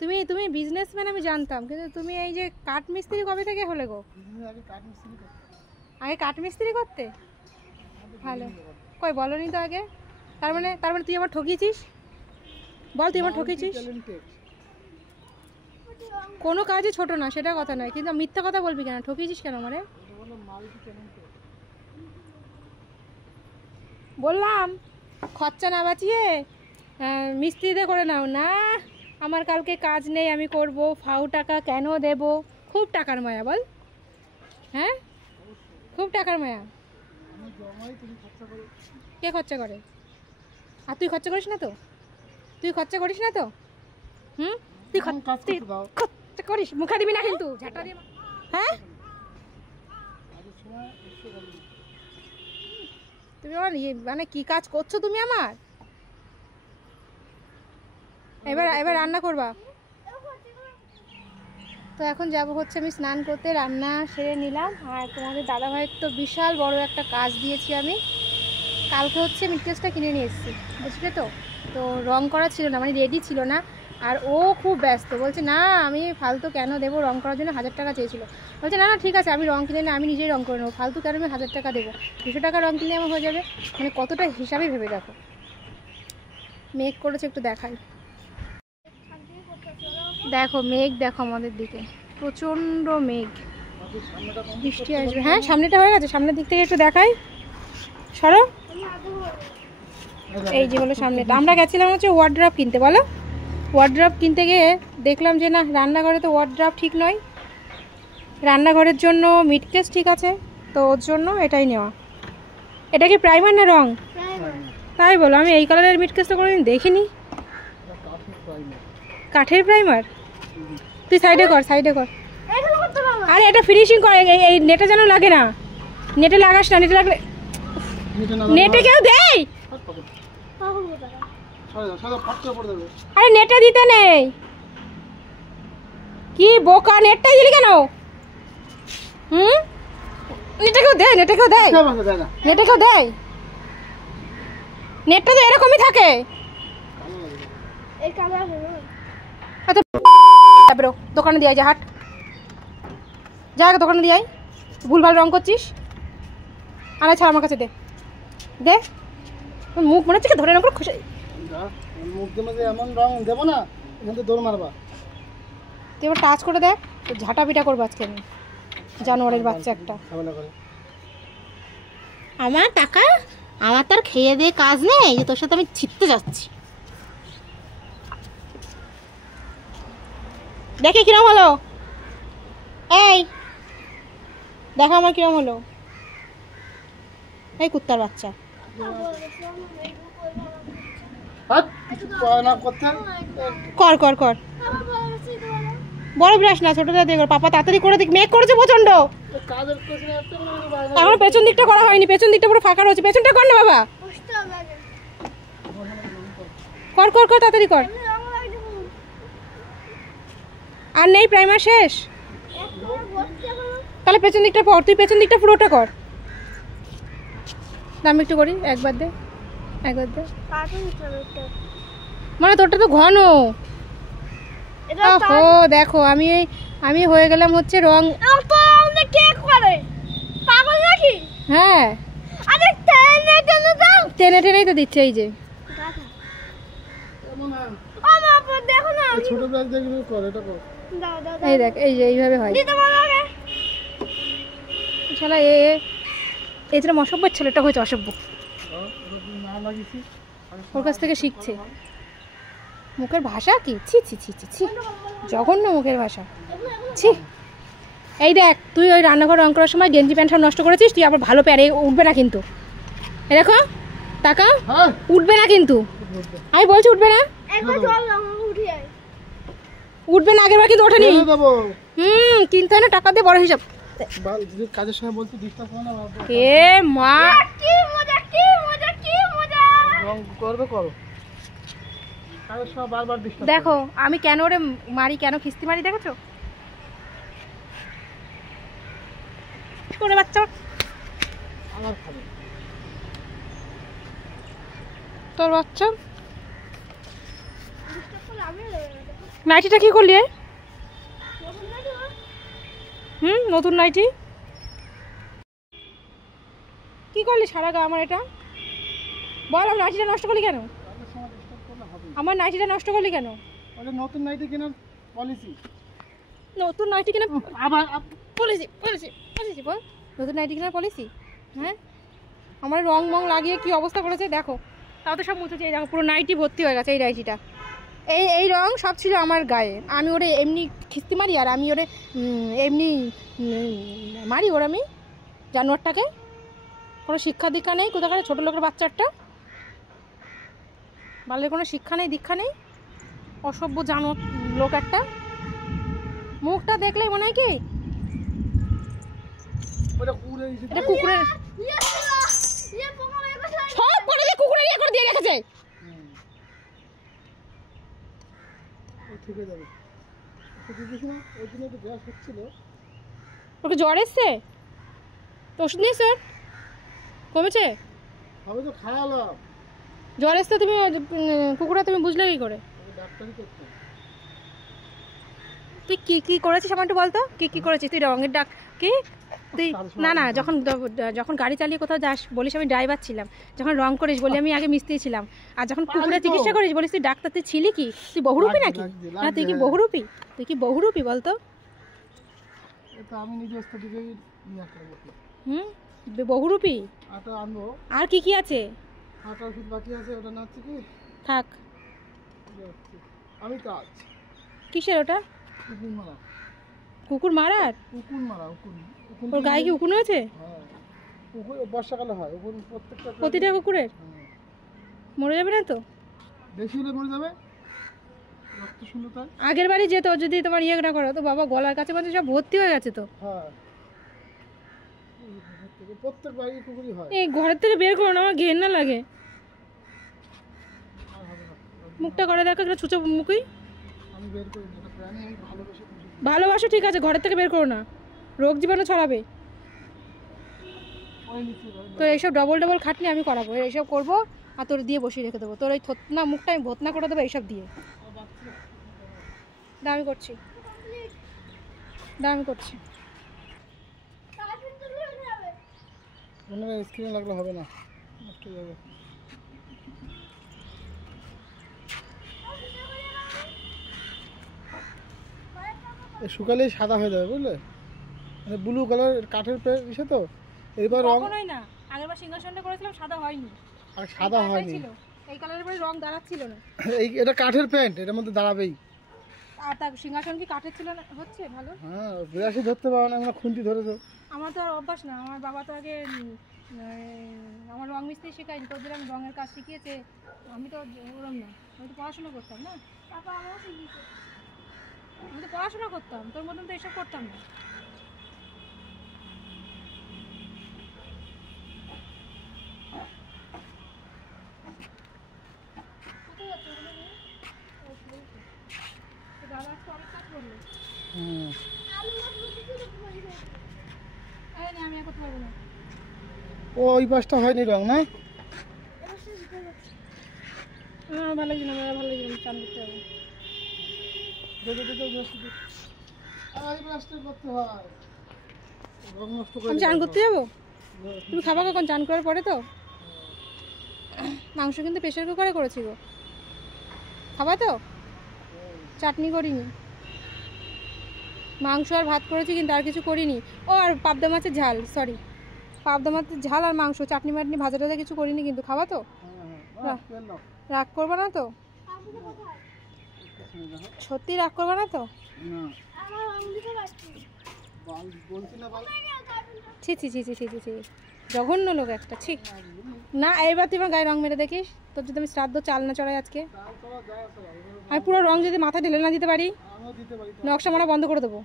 তুমি তুমি বিজনেসম্যান আমি জানতাম, কিন্তু তুমি এই যে কাঠ মিস্ত্রি কবে থেকে হলে গো? আগে কাঠ মিস্ত্রি করতে? ভালো। কই বলনি তো আগে। তার মানে তুই আমার ঠকিয়েছিস? বল তুই আমার ঠকিয়েছিস। কোনো কাজই ছোট না সেটা কথা নয়, কিন্তু মিথ্যা কথা বলবি কেন? ঠকিয়েছিস কেন মানে? বললাম খরচা না বাঁচিয়ে মিস্ত্রিতে করে নাও না। আমার কালকে কাজ নেই, আমি করব, ফাউ টাকা কেন দেব? খুব টাকার মায়া বল। হ্যাঁ খুব টাকার মায়া। কে খরচা করে? আর তুই খরচা করিস না তো? তুই খরচা করিস না তো? তুই খরচা করিস, মুখে দিবি না কিন্তু ঝাঁটা দিয়ে। হ্যাঁ তুমি আমার মানে কি কাজ করছো তুমি আমার? এবার রান্না করবা তো? এখন যাব হচ্ছে আমি স্নান করতে, রান্না সেরে নিলাম। আর তোমাদের দাদাভাইয়ের তো বিশাল বড় একটা কাজ দিয়েছি আমি। কালকে হচ্ছে মিটকেসটা কিনে নিয়ে এসেছি, বুঝলে তো? তো রং করা ছিল না, মানে রেডি ছিল না। আর ও খুব ব্যস্ত, বলছে না আমি ফালতু কেন দেবো, রং করার জন্য 1000 টাকা চেয়েছিল। বলছে না না ঠিক আছে, আমি রং কিনে আমি নিজেই রং করে নেবো, ফালতু কেন আমি 1000 টাকা দেবো, 200 টাকা রং কিনলে আমার হয়ে যাবে। মানে কতটা হিসাবে ভেবে দেখো। মেঘ করেছে, একটু দেখাই। দেখো মেঘ, দেখো আমাদের দিকে প্রচণ্ড মেঘ, বৃষ্টি আসবে। হ্যাঁ সামনেটা হয়ে গেছে, সামনের দিক থেকে একটু দেখাই, সরো। এই যে হলো সামনেটা। আমরা গেছিলাম হচ্ছে ওয়ার্ড্রপ কিনতে, বলো। ওয়ার্ড্রপ কিনতে গিয়ে দেখলাম যে না, রান্নাঘরে তো ওয়ার্ড্রপ ঠিক নয়, রান্নাঘরের জন্য মিটকেস ঠিক আছে, তো ওর জন্য এটাই নেওয়া। এটা কি প্রাইমার না রং? তাই বলো, আমি এই কালারের মিটকেসটা কোনোদিন দেখিনি। কাঠের প্রাইমার? তুই সাইডে কর, সাইডে কর। আরে এটা ফিনিশিং কর, এই নেটে যেন লাগে না। নেটে লাগাস না, নেটে লাগলে নেটে কেউ দেয়। আরে নেটে দিতে নেই, কি বোকা, নেটটাই দিলি কেন? নেটে কেউ দেয়, নেটে কেউ দেয়, নেটে কেউ দেয়? নেটটা তো এরকমই থাকে। দোকানে দিয়ে যা, হাট যা, দোকানে দিয়ে ভুলভাল রং করছিস। আরে ছাড়, আমার কাছে দে, দে। মুখ মনে হচ্ছে ধরে রং করে খুশি। মুখ দিয়ে এমন রং দেবো না, এখানে দৌড় মারবা। তুই এবার টাচ করে দেখ, ঝাঁটা পিটা করবো আজকে আমি, জানোয়ারের বাচ্চা একটা। আমার টাকা, আমার তার খেয়ে দিয়ে কাজ নেই যে তোর সাথে আমি ছিটতে যাচ্ছি। দেখে কিরম হলো, এই দেখো আমার কিরম হলো। এই কুত্তার বাচ্চা, কর কর কর। বড় ব্রাশ না, ছোটটা দিয়ে কর। পাপা তাড়াতাড়ি করে দিক, মেঘ করেছে প্রচন্ড। এখন পেছন দিকটা করা হয়নি, পেছন দিকটা পুরো ফাঁকা রয়েছে। পেছনটা কর না বাবা, কর কর কর, তাড়াতাড়ি কর। আর নেই প্রাইমার, শেষ। তাহলে পেছন দিকটা পর, তুই পেছন দিকটা পুরোটা কর। আমি একটু করি, একবার দে, একবার দে। মানে তোরটা তো ঘন। ও দেখো, আমি হয়ে গেলাম হচ্ছে রং। হ্যাঁ টেনে টেনেই তো দিচ্ছে, এই যে এই দেখ, এই যে এইভাবে হয়। শালা এই যেটা অসভ্য ছেলেটা হয়েছে, অসভ্য। ওর কাছ থেকে শিখছে। মুখের ভাষা কি, ছি ছি ছি ছি ছি, জঘন্য মুখের ভাষা, ছি। এই দেখ, তুই ওই রান্নাঘর রং করার সময় গেঞ্জি প্যান্টটা নষ্ট করেছিস, তুই আবার ভালো প্যারে উঠবে না কিন্তু। এ দেখো টাকা উঠবে না কিন্তু, আমি বলছি উঠবে না, উঠবে না। আগের বার কিন্তু ওঠেনি। কিনতে হয় না, টাকা দিয়ে বড় হিসাব। কাজের সময় বলতে ডিস্টার্ব হয় না। এ মা, কি মজা, কি মজা, কি মজা। রং করবে করো, কাজের সময় বারবার ডিস্টার্ব। দেখো আমি কেন ওরে মারি, কেন খিস্তি মারি, দেখেছো? করে বাচ্চা আমার খাবে, তোর বাচ্চা নাইটিটা কি করলি? নতুন নাইটি কি করলি সারা গা আমার? এটা বল, আমার নাইটিটা নষ্ট করলি কেন? আমার নাইটিটা নষ্ট করলি কেন? নতুন নাইটি কেনার পলিসি। নতুন নাইটি কেনার আবার পলিসি পলিসি পলিসি বল, নতুন নাইটি কেনার পলিসি? হ্যাঁ, আমার রং মং লাগিয়ে কি অবস্থা করেছে দেখো। তাও তো সব মুছেছে, এই দেখো পুরো নাইটি ভর্তি হয়ে গেছে এই নাইটিটা। এই রং সব ছিল আমার গায়ে, আমি ওরে এমনি খিস্তি মারি আর আমি ওরে এমনি মারি ওর, আমি জানোয়ারটাকে। কোনো শিক্ষা দীক্ষা নেই কোথাকার ছোটো লোকের বাচ্চাটা, বালের কোনো শিক্ষা নেই দীক্ষা নেই, অসভ্য জানোয়ার লোক একটা। মুখটা দেখলেই মনে হয় কি এটা কুকুরের, সব করে দিয়ে কুকুরের ইয়ে করে দিয়ে রেখেছে। ওকে জ্বর এসছে তো ওষুধ নিয়েছ? কমেছে? জ্বর এসছে তুমি কুকুরা তুমি বুঝলে কি করে? তুই কি কি করেছিস আমার একটু বলতো, কি কি করেছিস তুই? রঙের ডাক কি তুই? না যখন গাড়ি চালিয়ে কোথাও যাস বলিস আমি ড্রাইভার ছিলাম, যখন রং করিস বলি আমি আগে মিস্ত্রি ছিলাম, আর যখন কুকুরের চিকিৎসা করিস বলিস তুই ডাক্তার। তুই ছিলি কি? তুই বহুরূপী নাকি? না তুই কি বহুরূপী? তুই কি বহুরূপী বলতো? বহুরূপী। আর কি কি আছে? থাক। কিসের ওটা? কুকুর মারার? ওর গায়ে কি উকুন হয়েছে? বর্ষাকালে হয় প্রতিটা কুকুরের? মরে যাবে না তো? বেশি হলে মরে যাবে। আগের বাড়ি যেত যদি তোমার ইয়ে না করো তো, বাবা গলার কাছে মানে সব ভর্তি হয়ে গেছে তো। প্রত্যেক বাড়ি কুকুরই হয়। এই ঘরের থেকে বের করো না, আমার ঘেন্না লাগে। মুখটা করে দেখো, ছুঁচো মুখই। ভালোবাসো ঠিক আছে, ঘরের থেকে বের করো না, রোগ জীবাণু ছড়াবে। তো এইসব ডবল খাটনি আমি করাবো, এইসব করবো আর তোর দিয়ে বসিয়ে রেখে দেবো। তোর ওই থতনা মুখটা আমি ভতনা করে দেবো এইসব দিয়ে। দামি করছি, দামি করছি। স্ক্রিনে লাগলে হবে না, নষ্ট হয়ে যাবে। শুকালেই সাদা হয়ে যাবে বুঝলে, মানে ব্লু কালার কাঠের ইসে তো। এবার রং না, আগেরবার সিংহাসনটা করেছিলাম সাদা হয়নি। আর সাদা হয়নি, এই কালারের পরে রং দাঁড়াচ্ছিল না। এটা কাঠের পেন্ট, এটার মধ্যে দাঁড়াবেই। আর তার সিংহাসন কি কাঠের ছিল না? হচ্ছে ভালো। হ্যাঁ, বিরাশি ধরতে পারো না, আমরা খুন্তি ধরেছো। আমার তো আর অভ্যাস না, আমার বাবা তো আগে আমার রং মিস্ত্রি শেখায়নি, তোদের আমি রঙের কাজ শিখিয়েছে। আমি তো ওরম না, আমি তো পড়াশোনা করতাম না। আমি তো পড়াশোনা করতাম, তোর মতন তো এসব করতাম না। দাদা আজকে অনেক কাজ করলো। আমি আর করতে পারবো না। ওই পাশটা হয়নি রং না? ভালো লাগছে না, ভালো লাগছে না, চান করতে হবে। আমি চান করতে যাবো? তুমি খাবা কখন? চান করার পরে তো? মাংস কিন্তু প্রেশার কুকারে করেছি গো, খাবা তো? চাটনি করিনি, মাংস আর ভাত করেছি কিন্তু আর কিছু করিনি। ও আর পাবদা মাছের ঝাল, সরি, পাবদা মাছের ঝাল আর মাংস, চাটনি মাটনি ভাজা টাজা কিছু করিনি কিন্তু। খাবা তো? রাগ করবা না তো? সত্যি রাগ করবা না তো? ছি ছি ছি ছি ছি ছি, জঘন্য লোক একটা, ঠিক না। এইবার তুই আমার গায়ে রং মেরে দেখিস, তোর যদি আমি শ্রাদ্ধ চাল না চড়াই আজকে, আমি পুরো রং যদি মাথায় ঢেলে না দিতে পারি, নকশা মারা বন্ধ করে দেবো।